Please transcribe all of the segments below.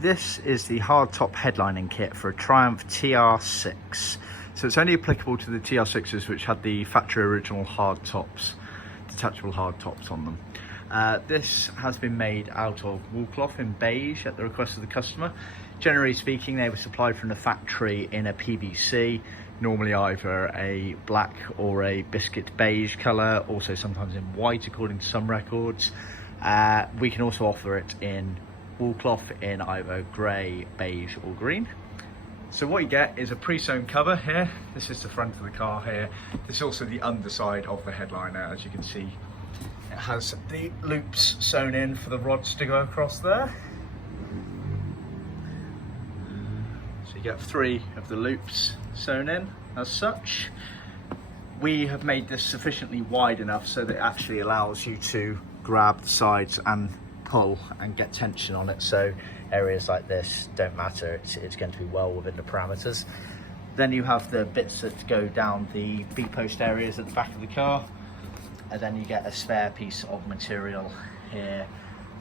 This is the Hardtop Headlining Kit for a Triumph TR6. So it's only applicable to the TR6s which had the factory original hard tops, detachable hard tops on them. This has been made out of Woolcloth in beige at the request of the customer. Generally speaking, they were supplied from the factory in a PVC, normally either a black or a biscuit beige colour, also sometimes in white according to some records. We can also offer it in Woolcloth in either grey, beige or green. So what you get is a pre-sewn cover here. This is the front of the car here. This is also the underside of the headliner. As you can see, it has the loops sewn in for the rods to go across there. So you get 3 of the loops sewn in as such. We have made this sufficiently wide enough so that it actually allows you to grab the sides and pull and get tension on it, so areas like this don't matter, it's going to be well within the parameters. Then you have the bits that go down the B-post areas at the back of the car, and then you get a spare piece of material here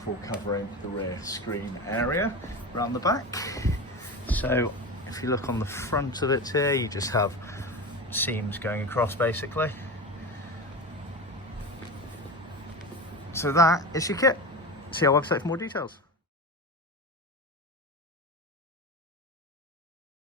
for covering the rear screen area around the back. So if you look on the front of it here, you just have seams going across basically. So that is your kit. See our website for more details.